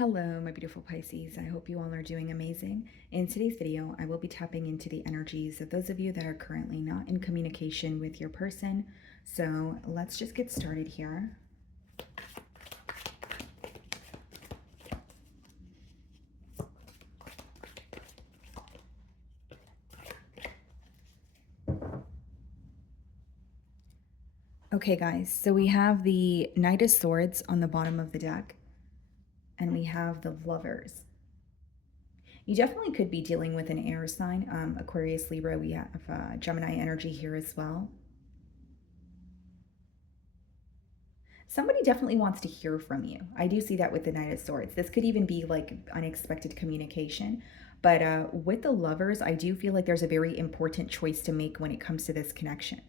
Hello, my beautiful Pisces. I hope you all are doing amazing. In today's video, I will be tapping into the energies of those of you that are currently not in communication with your person. So let's just get started here. Okay, guys, so we have the Knight of Swords on the bottom of the deck, and we have the Lovers. You definitely could be dealing with an air sign, Aquarius, Libra. We have Gemini energy here as well. Somebody definitely wants to hear from you. I do see that with the Knight of Swords. This could even be like unexpected communication. But with the Lovers, I do feel like there's a very important choice to make when it comes to this connection.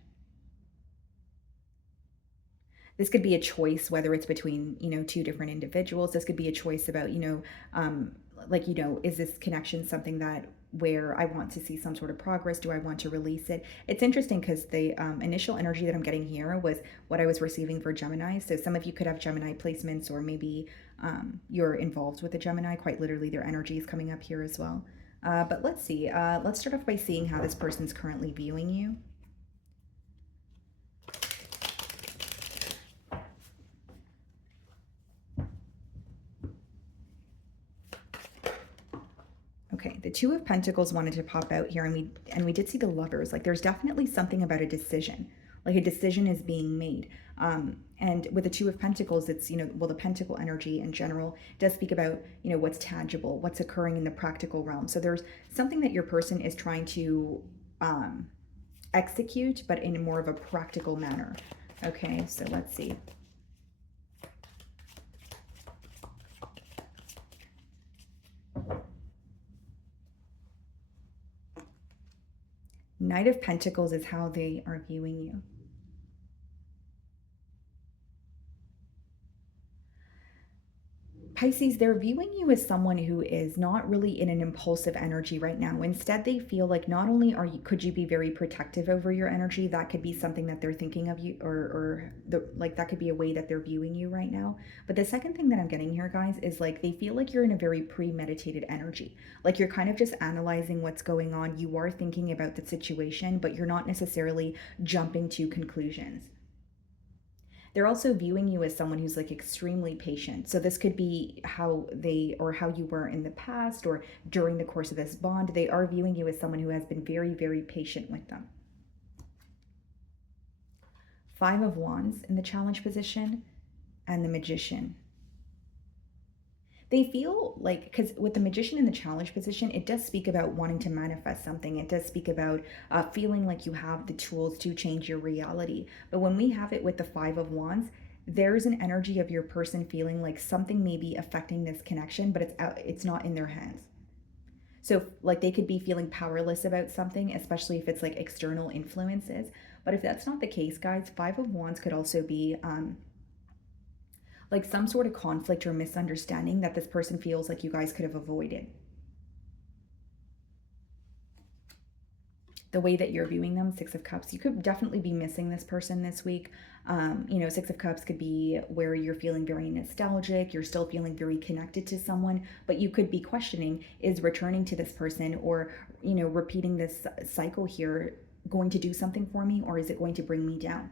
This could be a choice, whether it's between, two different individuals. This could be a choice about, is this connection something that where I want to see some sort of progress? Do I want to release it? It's interesting because the initial energy that I'm getting here was what I was receiving for Gemini. So some of you could have Gemini placements, or maybe you're involved with a Gemini. Quite literally, their energy is coming up here as well. But let's see. Let's start off by seeing how this person's currently viewing you. Okay, the Two of Pentacles wanted to pop out here, and we did see the Lovers. Like, there's definitely something about a decision. Like, a decision is being made. And with the Two of Pentacles, it's, the Pentacle energy in general does speak about, what's tangible, what's occurring in the practical realm. So there's something that your person is trying to execute, but in more of a practical manner. Okay, so let's see. Knight of Pentacles is how they are viewing you. Pisces, they're viewing you as someone who is not really in an impulsive energy right now. Instead, they feel like not only could you be very protective over your energy, that could be something that they're thinking of you, or that could be a way that they're viewing you right now. But the second thing that I'm getting here, guys, is like they feel like you're in a very premeditated energy. Like you're kind of just analyzing what's going on. You are thinking about the situation, but you're not necessarily jumping to conclusions. They're also viewing you as someone who's like extremely patient. So this could be how you were in the past, or during the course of this bond. They are viewing you as someone who has been very, very patient with them. Five of Wands in the challenge position, and the Magician. They feel like, because with the Magician in the challenge position, it does speak about wanting to manifest something. It does speak about feeling like you have the tools to change your reality. But when we have it with the Five of Wands, there's an energy of your person feeling like something may be affecting this connection, but it's not in their hands. So like they could be feeling powerless about something, especially if it's like external influences. But if that's not the case, guys, Five of Wands could also be like some sort of conflict or misunderstanding that this person feels like you guys could have avoided. The way that you're viewing them, Six of Cups, you could definitely be missing this person this week. Six of Cups could be where you're feeling very nostalgic, you're still feeling very connected to someone, but you could be questioning, is returning to this person, or, repeating this cycle here going to do something for me, or is it going to bring me down?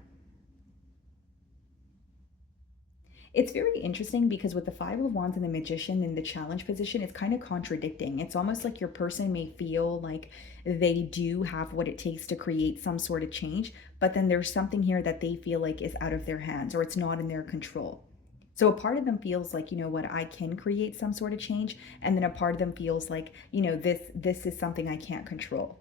It's very interesting because with the Five of Wands and the Magician in the challenge position, it's kind of contradicting. It's almost like your person may feel like they do have what it takes to create some sort of change, but then there's something here that they feel like is out of their hands, or it's not in their control. So a part of them feels like, I can create some sort of change, and then a part of them feels like, this is something I can't control.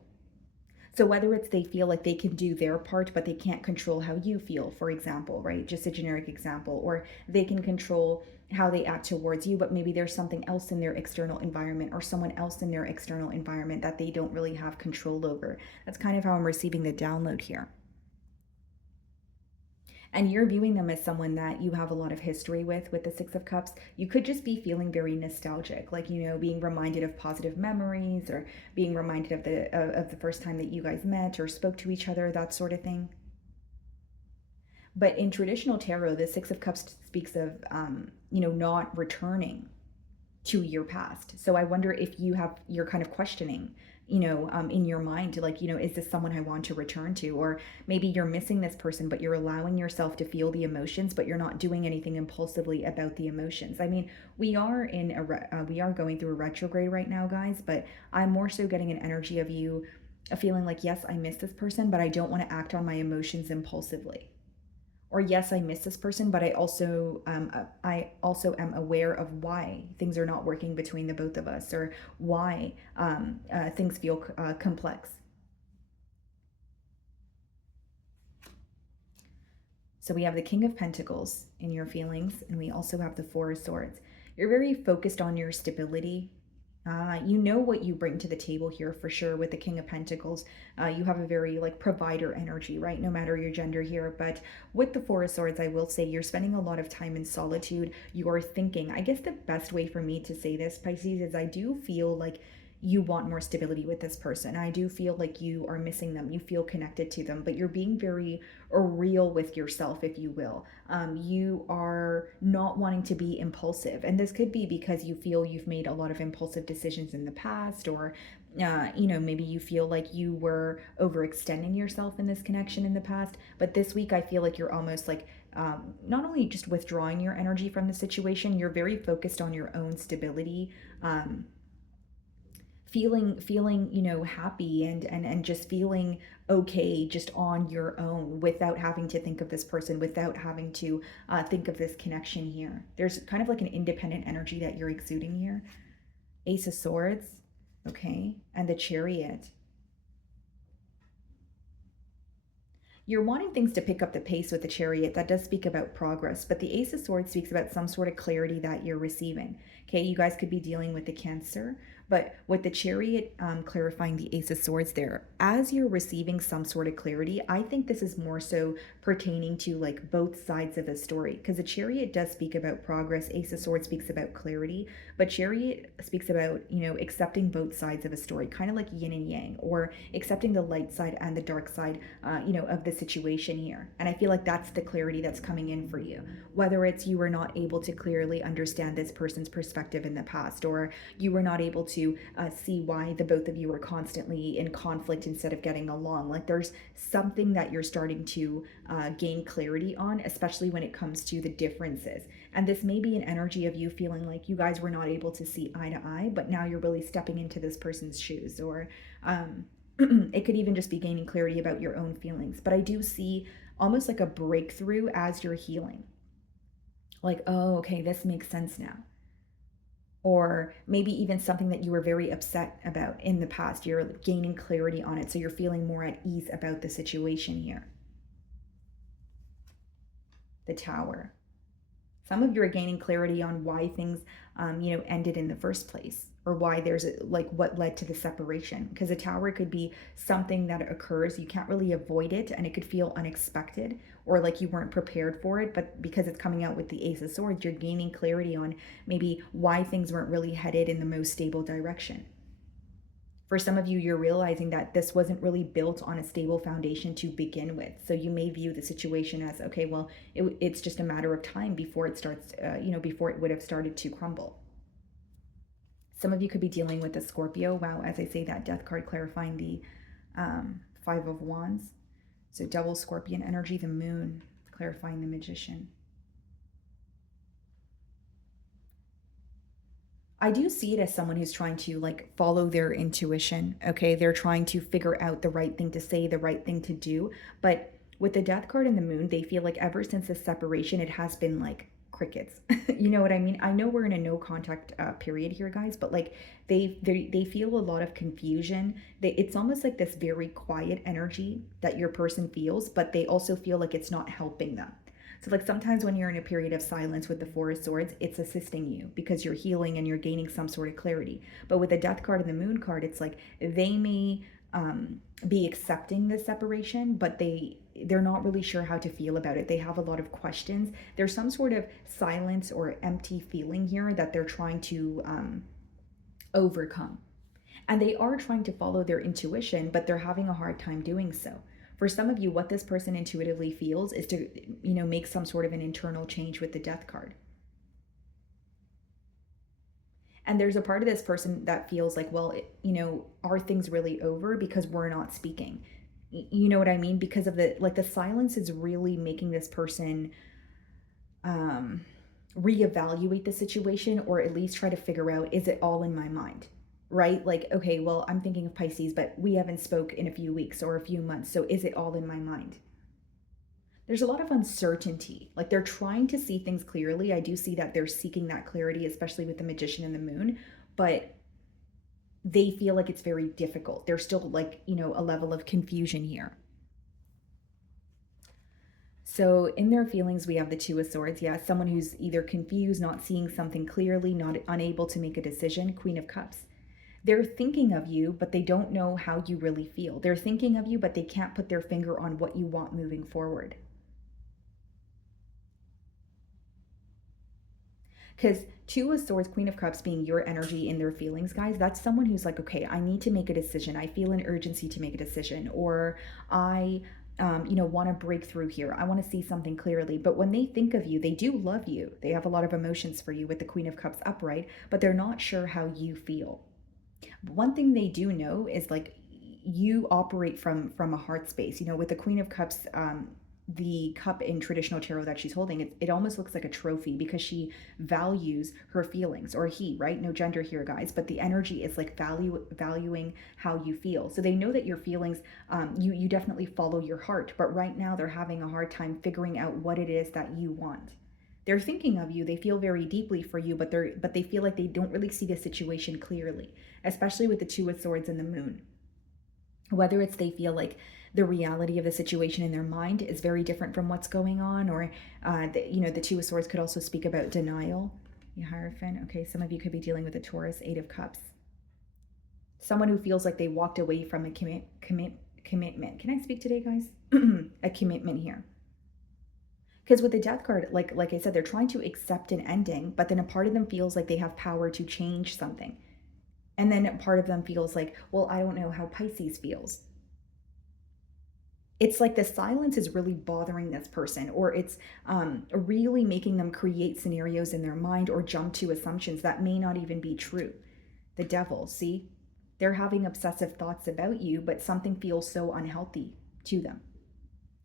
So whether it's they feel like they can do their part, but they can't control how you feel, for example, right? Just a generic example. Or they can control how they act towards you, but maybe there's something else in their external environment, or someone else in their external environment that they don't really have control over. That's kind of how I'm receiving the download here. And you're viewing them as someone that you have a lot of history with the Six of Cups. You could just be feeling very nostalgic, like, being reminded of positive memories, or being reminded of the first time that you guys met or spoke to each other, that sort of thing. But in traditional tarot, the Six of Cups speaks of, not returning. to your past. So I wonder if you're kind of questioning, in your mind, like, is this someone I want to return to? Or maybe you're missing this person, but you're allowing yourself to feel the emotions, but you're not doing anything impulsively about the emotions. I mean, we are going through a retrograde right now, guys, but I'm more so getting an energy of you feeling like, yes, I miss this person, but I don't want to act on my emotions impulsively. Or yes, I miss this person, but I also am aware of why things are not working between the both of us, or why things feel complex. So we have the King of Pentacles in your feelings, and we also have the Four of Swords. You're very focused on your stability. You know what you bring to the table here for sure with the King of Pentacles. You have a very like provider energy, right? No matter your gender here. But with the Four of Swords, I will say you're spending a lot of time in solitude. You're thinking. I guess the best way for me to say this, Pisces, is I do feel like you want more stability with this person. I do feel like you are missing them. You feel connected to them, but you're being very real with yourself, if you will. You are not wanting to be impulsive. And this could be because you feel you've made a lot of impulsive decisions in the past, or maybe you feel like you were overextending yourself in this connection in the past. But this week, I feel like you're almost like not only just withdrawing your energy from the situation, you're very focused on your own stability. Feeling happy and just feeling okay just on your own, without having to think of this person, without having to think of this connection here. There's kind of like an independent energy that you're exuding here. Ace of Swords, okay, and the Chariot. You're wanting things to pick up the pace with the Chariot. That does speak about progress, but the Ace of Swords speaks about some sort of clarity that you're receiving. Okay, you guys could be dealing with the Cancer, but with the Chariot clarifying the Ace of Swords there, as you're receiving some sort of clarity, I think this is more so pertaining to like both sides of the story, because the Chariot does speak about progress. Ace of Swords speaks about clarity, but Chariot speaks about, accepting both sides of a story, kind of like yin and yang, or accepting the light side and the dark side, of the situation here. And I feel like that's the clarity that's coming in for you. Whether it's you were not able to clearly understand this person's perspective in the past, or you were not able to see why the both of you were constantly in conflict instead of getting along. Like there's something that you're starting to gain clarity on, especially when it comes to the differences. And this may be an energy of you feeling like you guys were not able to see eye to eye, but now you're really stepping into this person's shoes. Or it could even just be gaining clarity about your own feelings. But I do see almost like a breakthrough as you're healing. Like, oh, okay, this makes sense now. Or maybe even something that you were very upset about in the past. You're gaining clarity on it, so you're feeling more at ease about the situation here. The Tower. Some of you are gaining clarity on why things, ended in the first place, or why there's like what led to the separation. Because a Tower could be something that occurs, you can't really avoid it, and it could feel unexpected, or like you weren't prepared for it. But because it's coming out with the Ace of Swords, you're gaining clarity on maybe why things weren't really headed in the most stable direction. For some of you, you're realizing that this wasn't really built on a stable foundation to begin with. So you may view the situation as, okay, well, it's just a matter of time before it starts, before it would have started to crumble. Some of you could be dealing with a Scorpio. Wow, as I say that, Death card clarifying the Five of Wands. So double Scorpion energy, the Moon clarifying the Magician. I do see it as someone who's trying to like follow their intuition. Okay, they're trying to figure out the right thing to say, the right thing to do. But with the Death card and the Moon, they feel like ever since the separation, it has been like crickets. You know what I mean? I know we're in a no contact period here, guys, but like they feel a lot of confusion. It's almost like this very quiet energy that your person feels, but they also feel like it's not helping them. So like sometimes when you're in a period of silence with the Four of Swords, it's assisting you because you're healing and you're gaining some sort of clarity. But with the Death card and the Moon card, it's like they may be accepting the separation, but they're not really sure how to feel about it. They have a lot of questions. There's some sort of silence or empty feeling here that they're trying to overcome. And they are trying to follow their intuition, but they're having a hard time doing so. For some of you, what this person intuitively feels is to, make some sort of an internal change with the Death card. And there's a part of this person that feels like, well, are things really over because we're not speaking? You know what I mean? Because of the silence is really making this person um, reevaluate the situation, or at least try to figure out, is it all in my mind? Right? Like, okay, well, I'm thinking of Pisces, but we haven't spoke in a few weeks or a few months. So is it all in my mind? There's a lot of uncertainty. Like they're trying to see things clearly. I do see that they're seeking that clarity, especially with the Magician and the Moon, but they feel like it's very difficult. There's still like, a level of confusion here. So in their feelings, we have the Two of Swords. Yeah, someone who's either confused, not seeing something clearly, not unable to make a decision. Queen of Cups. They're thinking of you, but they don't know how you really feel. They're thinking of you, but they can't put their finger on what you want moving forward. Because Two of Swords, Queen of Cups being your energy in their feelings, guys, that's someone who's like, okay, I need to make a decision. I feel an urgency to make a decision, or I, want to break through here. I want to see something clearly. But when they think of you, they do love you. They have a lot of emotions for you with the Queen of Cups upright, but they're not sure how you feel. One thing they do know is like you operate from a heart space. With the Queen of Cups, the cup in traditional tarot that she's holding, it almost looks like a trophy because she values her feelings, or he, right? No gender here, guys, but the energy is like valuing how you feel. So they know that your feelings, you definitely follow your heart, but right now they're having a hard time figuring out what it is that you want. They're thinking of you, they feel very deeply for you, but they feel like they don't really see the situation clearly, especially with the Two of Swords and the Moon. Whether it's they feel like the reality of the situation in their mind is very different from what's going on, or the Two of Swords could also speak about denial. The Hierophant. Okay, some of you could be dealing with a Taurus, Eight of Cups. Someone who feels like they walked away from a commitment. Can I speak today, guys? A commitment here. Because with the Death card, like I said, they're trying to accept an ending, but then a part of them feels like they have power to change something. And then a part of them feels like, well, I don't know how Pisces feels. It's like the silence is really bothering this person, or it's really making them create scenarios in their mind or jump to assumptions that may not even be true. The Devil, see? They're having obsessive thoughts about you, but something feels so unhealthy to them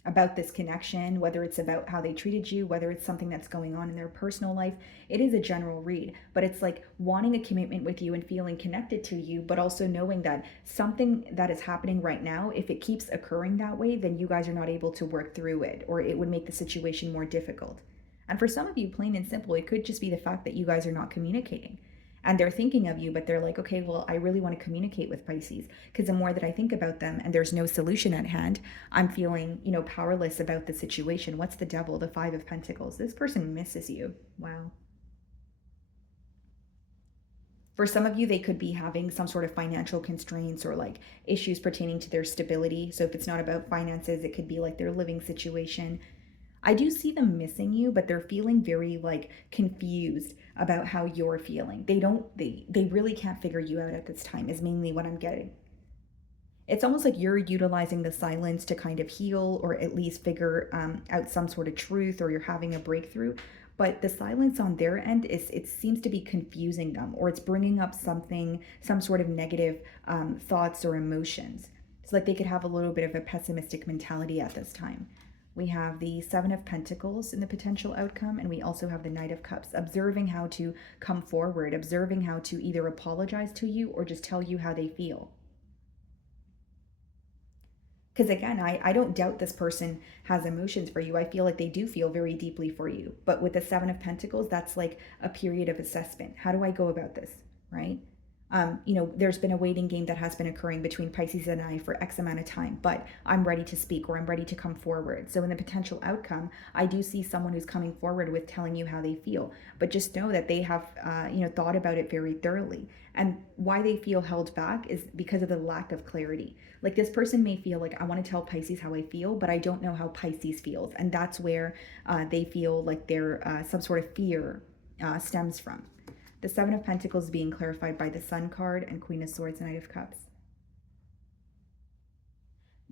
about this connection, whether it's about how they treated you, whether it's something that's going on in their personal life. It is a general read, but it's like wanting a commitment with you and feeling connected to you, but also knowing that something that is happening right now, if it keeps occurring that way, then you guys are not able to work through it, or it would make the situation more difficult. And for some of you, plain and simple, it could just be the fact that you guys are not communicating. And they're thinking of you, but they're like, okay, well, I really want to communicate with Pisces, because the more that I think about them and there's no solution at hand, I'm feeling, powerless about the situation. What's the Devil? The Five of Pentacles. This person misses you. Wow. For some of you, they could be having some sort of financial constraints or like issues pertaining to their stability. So if it's not about finances, it could be like their living situation. I do see them missing you, but they're feeling very like confused about how you're feeling. They really can't figure you out at this time, is mainly what I'm getting. It's almost like you're utilizing the silence to kind of heal, or at least figure out some sort of truth, or you're having a breakthrough. But the silence on their end it seems to be confusing them, or it's bringing up some sort of negative thoughts or emotions. It's like they could have a little bit of a pessimistic mentality at this time. We have the Seven of Pentacles in the potential outcome, and we also have the Knight of Cups, observing how to come forward, observing how to either apologize to you or just tell you how they feel. Because again, I don't doubt this person has emotions for you. I feel like they do feel very deeply for you. But with the Seven of Pentacles, that's like a period of assessment. How do I go about this, right? There's been a waiting game that has been occurring between Pisces and I for X amount of time, but I'm ready to speak, or I'm ready to come forward. So in the potential outcome, I do see someone who's coming forward with telling you how they feel, but just know that they have, thought about it very thoroughly. And why they feel held back is because of the lack of clarity. Like this person may feel like, I want to tell Pisces how I feel, but I don't know how Pisces feels. And that's where they feel like their some sort of fear stems from. The Seven of Pentacles being clarified by the Sun card and Queen of Swords, Knight of Cups.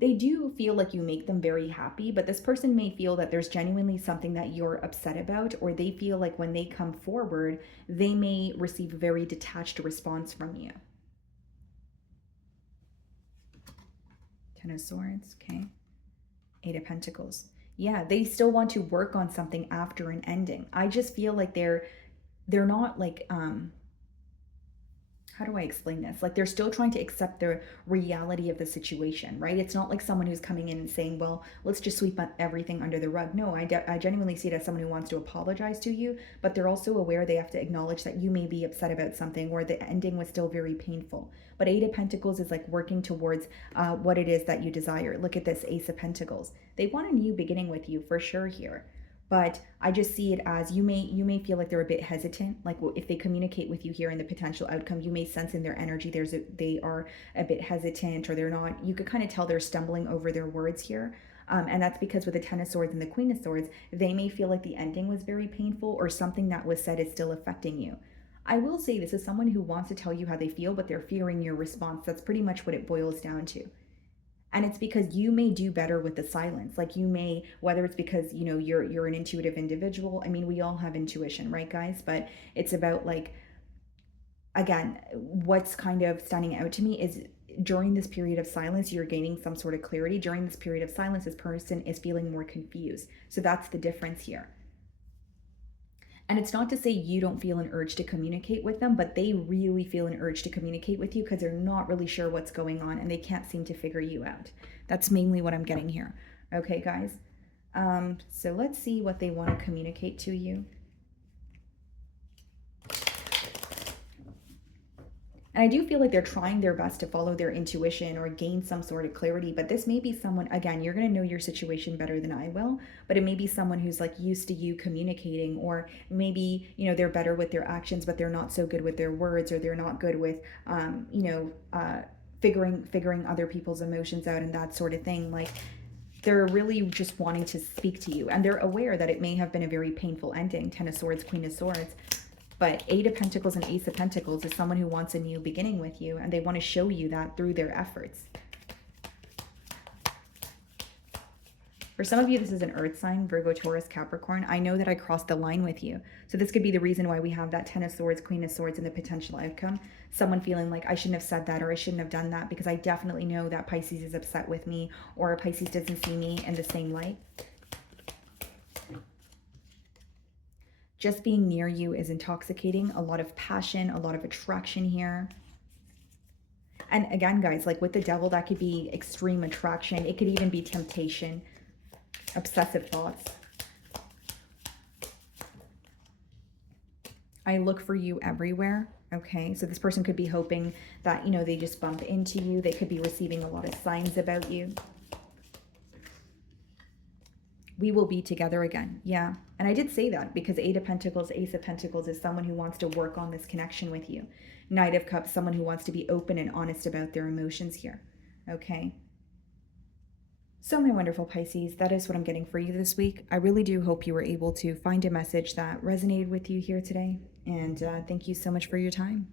They do feel like you make them very happy, but this person may feel that there's genuinely something that you're upset about, or they feel like when they come forward, they may receive a very detached response from you. Ten of Swords, okay. Eight of Pentacles. Yeah, they still want to work on something after an ending. I just feel like they're not like how do I explain this? Like they're still trying to accept the reality of the situation, right? It's not like someone who's coming in and saying, well, let's just sweep everything under the rug. No, I genuinely see it as someone who wants to apologize to you, but they're also aware they have to acknowledge that you may be upset about something or the ending was still very painful. But Eight of Pentacles is like working towards what it is that you desire. Look at this Ace of Pentacles. They want a new beginning with you for sure here. But I just see it as you may feel like they're a bit hesitant. Like if they communicate with you here in the potential outcome, you may sense in their energy they are a bit hesitant, or they're not. You could kind of tell they're stumbling over their words here. And that's because with the Ten of Swords and the Queen of Swords, they may feel like the ending was very painful, or something that was said is still affecting you. I will say this is someone who wants to tell you how they feel, but they're fearing your response. That's pretty much what it boils down to. And it's because you may do better with the silence. Like you may, whether it's because you're an intuitive individual. I mean, we all have intuition, right, guys? But it's about, like, again, what's kind of standing out to me is during this period of silence, you're gaining some sort of clarity. During this period of silence, this person is feeling more confused. So that's the difference here. And it's not to say you don't feel an urge to communicate with them, but they really feel an urge to communicate with you because they're not really sure what's going on and they can't seem to figure you out. That's mainly what I'm getting here. Okay, guys. So let's see what they want to communicate to you. And I do feel like they're trying their best to follow their intuition or gain some sort of clarity. But this may be someone, again, you're going to know your situation better than I will, but it may be someone who's like used to you communicating, or maybe, they're better with their actions, but they're not so good with their words, or they're not good with, figuring other people's emotions out and that sort of thing. Like, they're really just wanting to speak to you, and they're aware that it may have been a very painful ending. Ten of Swords, Queen of Swords. But Eight of Pentacles and Ace of Pentacles is someone who wants a new beginning with you, and they want to show you that through their efforts. For some of you, this is an earth sign, Virgo, Taurus, Capricorn. I know that I crossed the line with you. So this could be the reason why we have that Ten of Swords, Queen of Swords, and the potential outcome. Someone feeling like, I shouldn't have said that, or I shouldn't have done that, because I definitely know that Pisces is upset with me, or Pisces doesn't see me in the same light. Just being near you is intoxicating. A lot of passion, a lot of attraction here. And again, guys, like with the Devil, that could be extreme attraction. It could even be temptation, obsessive thoughts. I look for you everywhere. Okay, so this person could be hoping that, they just bump into you. They could be receiving a lot of signs about you. We will be together again. Yeah. And I did say that because Eight of Pentacles, Ace of Pentacles is someone who wants to work on this connection with you. Knight of Cups, someone who wants to be open and honest about their emotions here. Okay. So my wonderful Pisces, that is what I'm getting for you this week. I really do hope you were able to find a message that resonated with you here today. And thank you so much for your time.